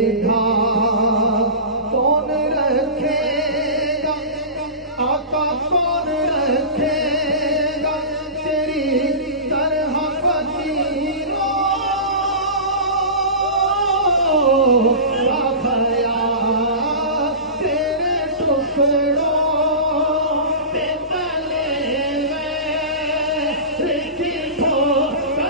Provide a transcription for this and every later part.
نگاہ کون رکھے گا آقا کون رکھے گا تیری طرح فقیروں کا خیال تیرے ٹکڑوں پہ تلے میں رکھی ٹھوکر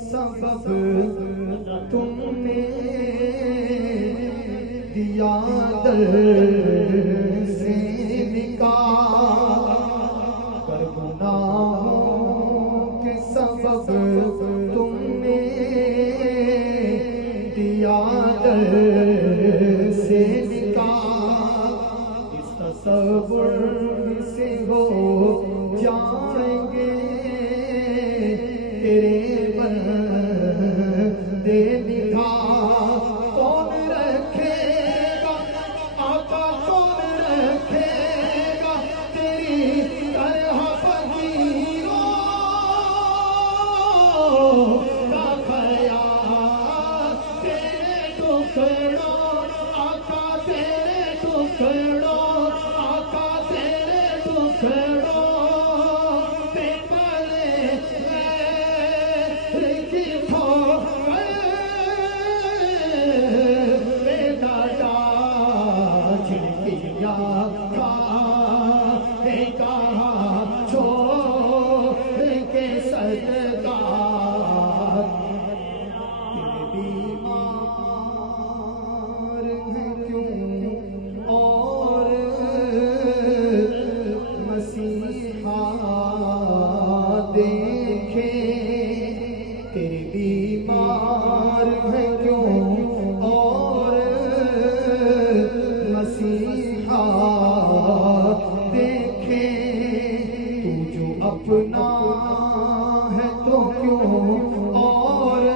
سبب تم نے دیا دل سے نکال کر گناہوں کے سبب تم نے دیا دل سے نکال اس تصور سے ہو جائیں گے تیرے دے نگاہ کون رکھے گا آقا کون رکھے گا تیری طرح فقیروں کا خیال تیرے ٹکڑوں آقا تیرے ٹکڑوں آقا تیرے ٹکڑوں پہ پلے بیمار ہے کیوں اور مسیحا دیکھے تو جو اپنا ہے تو کیوں اور